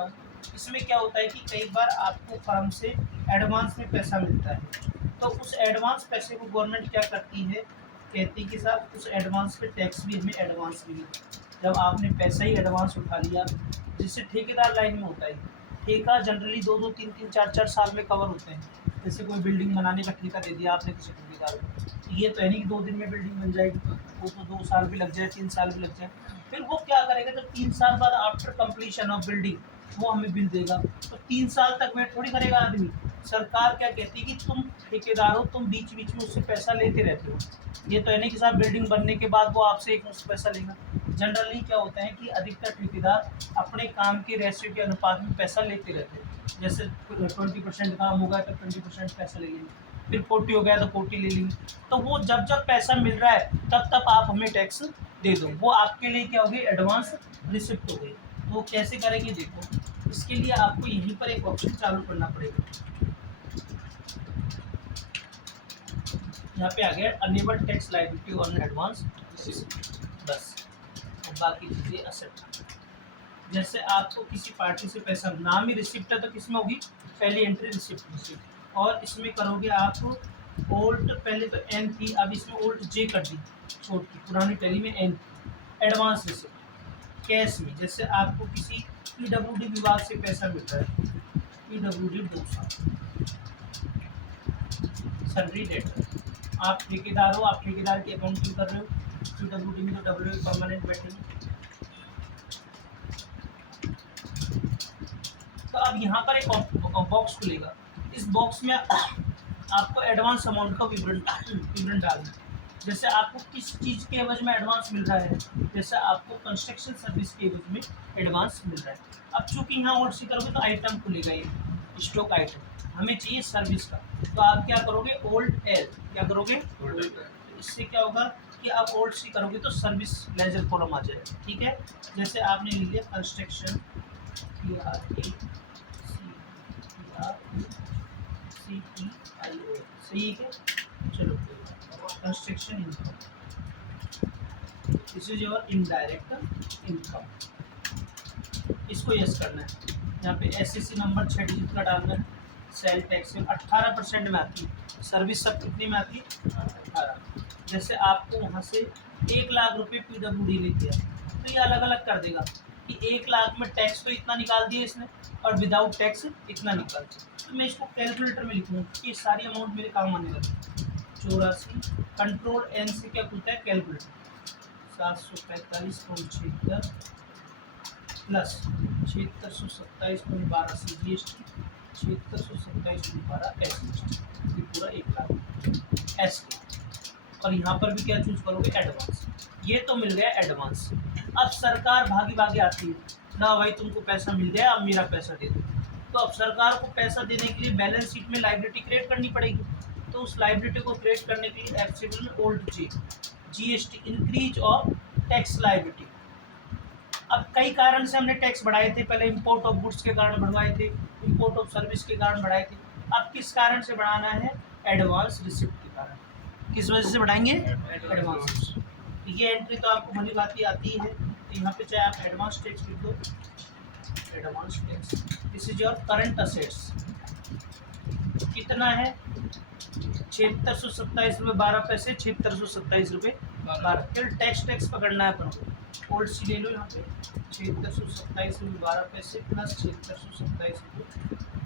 देता हूँ। इसमें क्या होता है कि कई बार आपको फर्म से एडवांस में पैसा मिलता है, तो उस एडवांस पैसे को गवर्नमेंट क्या करती है, कहती है कि साहब उस एडवांस पे टैक्स भी हमें एडवांस मिले। जब आपने पैसा ही एडवांस उठा लिया, जिससे ठेकेदार लाइन में होता है, ठेका जनरली 2-2, 3-3, 4-4 साल में कवर होते हैं। जैसे कोई बिल्डिंग बनाने का ठेका दे दिया आपने किसी ठेकेदार को, तो ये तो है नहीं कि 2 दिन में बिल्डिंग बन जाएगी, वो तो 2 साल भी लग जाए, 3 साल भी लग जाए। फिर वो क्या करेगा, जब 3 साल बाद आफ्टर कंप्लीशन ऑफ बिल्डिंग वो हमें बिल देगा, तो 3 साल तक वेट थोड़ी करेगा आदमी। सरकार क्या कहती है कि तुम ठेकेदार हो, तुम बीच बीच में उससे पैसा लेते रहते हो। ये तो है नहीं कि साहब बिल्डिंग बनने के बाद वो आपसे एक मुश्त पैसा लेगा। जनरली क्या होता है कि अधिकतर ठेकेदार अपने काम के रेशियो के अनुपात में पैसा लेते रहते हैं। जैसे 20% काम होगा तो 20% पैसा ले लेंगे, फिर 40 हो गया तो 40 ले लेंगे। तो वो जब जब पैसा मिल रहा है तब तब आप हमें टैक्स दे दो, वो आपके लिए क्या होगी, एडवांस रिसिप्ट हो गई। वो कैसे करेंगे देखो, इसके लिए आपको यहीं पर एक ऑप्शन चालू करना पड़ेगा। यहाँ पे आ गया enable tax liability on advance receipt, बस। और बाकी चीज़ें एक्सेप्ट। जैसे आपको किसी पार्टी से पैसा, नाम ही रिसिप्ट है तो किसमें होगी, पहली एंट्री रिसिप्ट, और इसमें करोगे आप ओल्ड, पहले तो एन थी, अब इसमें ओल्ड जे कर दी, छोट की, पुरानी टैली में एन थी। एडवांस रिसिप्ट कैश में, जैसे आपको किसी पीडब्ल्यूडी विभाग से पैसा मिल रहा है, पीडब्ल्यूडी 2 साल सैलरी डेट, आप ठेकेदार हो, आप ठेकेदार की अकाउंटिंग कर रहे हो, पीडब्ल्यूडी में तो डब्ल्यू परमानेंट बैठेंगे। तो अब यहाँ पर एक बॉक्स खुलेगा, इस बॉक्स में आपको एडवांस अमाउंट का विवरण डालना है। जैसे आपको किस चीज़ के एवज में एडवांस मिल रहा है, जैसे आपको कंस्ट्रक्शन सर्विस के एवज में एडवांस मिल रहा है। अब चूंकि यहाँ और सी करोगे तो आइटम खुलेगा, ये स्टॉक आइटम, हमें चाहिए सर्विस का, तो आप क्या करोगे, ओल्ड एल, क्या करोगे, तो इससे क्या होगा कि आप ओल्ड सी करोगे तो सर्विस लेजर कॉलम आ जाएगा, ठीक है। जैसे आपने ले लिया कंस्ट्रक्शन, ठीक है, चलो construction income, this is your indirect income, इसको यस करना है। यहाँ पे एसएससी नंबर 6 डिजिट का डालना है। सेल टैक्स में 18% में आती है, सर्विस सब कितने में आती है, 18। जैसे आपको वहाँ से 1 लाख रुपये पीडब्ल्यूडी लेके आए, तो ये अलग अलग कर देगा कि 1 लाख में टैक्स तो इतना निकाल दिया इसने, और विदाउट टैक्स इतना निकाल दिया। तो मैं इसको कैलकुलेटर में लिखूँगा कि ये सारी अमाउंट मेरे काम आने लगे। 84, कंट्रोल एन से क्या खुलता है, कैलकुलेटर, 745.76 प्लस 7627.12 CGST, 7627.12 SGST, ये पूरा 1 लाख एस। और यहाँ पर भी क्या चूज करोगे, एडवांस। ये तो मिल गया एडवांस। अब सरकार भागी भागी आती है ना, भाई तुमको पैसा मिल गया, अब मेरा पैसा दे दो। तो अब सरकार को पैसा देने के लिए बैलेंस शीट में लायबिलिटी क्रिएट करनी पड़ेगी। तो उस लायबिलिटी को क्रिएट करने के लिए एफसीबल में old G, GST, increase of tax liability. अब कई कारण से हमने टैक्स बढ़ाए थे, पहले इंपोर्ट ऑफ गुड्स के कारण बढ़वाए थे, इंपोर्ट ऑफ सर्विस के कारण बढ़ाए थे। अब किस कारण से बढ़ाना है, एडवांस रिसिप्ट के कारण। किस वजह से बढ़ाएंगे, एडवांस। ये एंट्री तो आपको भली भांति आती है, तो यहाँ पे चाहे आप एडवांस टैक्स लिख दो, advance tax, this is your current assets, कितना है, 7627.12 7627.12। फिर टैक्स पकड़ना है अपन को, ओल्ड सी ले लो यहाँ पे, 7627.12 प्लस 7627,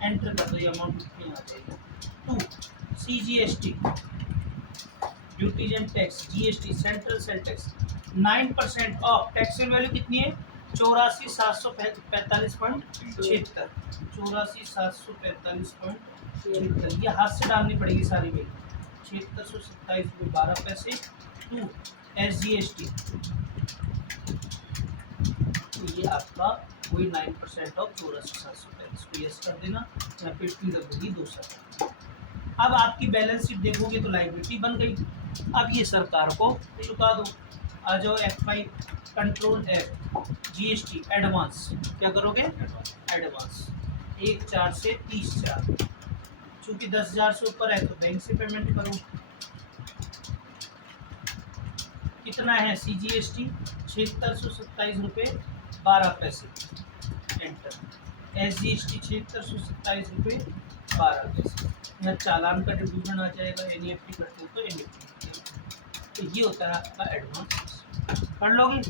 एंटर कर दो, ये अमाउंट कितनी आ जाएगी। 2 CGST, duties and tax, GST, central sale tax, 9% of, taxable value कितनी है, 84,745.76, 84,745.76, ये हाथ से डालनी पड़ेगी सारी में, 7627.12। 2 SGST, तो ये आपका कोई 9% ऑफ 84,745 को यस कर देना, या फिर पीडब्ल्यूडी 2 साल। अब आपकी बैलेंस शीट देखोगे तो लायबिलिटी बन गई। अब ये सरकार को चुका दो, आ जाओ F5, control F, GST, advance, क्या करोगे, एडवांस 1/4 से 30/4, चूँकि 10,000 से ऊपर है तो बैंक से पेमेंट करो। कितना है CGST, 7627.12, एंटर। SGST 7627 रुपये 12 पैसे। यहाँ चालान का डिवीजन आ जाएगा, NEFT करते हो तो NEFT। तो ये होता है आपका एडवांस। पढ़ लोगे?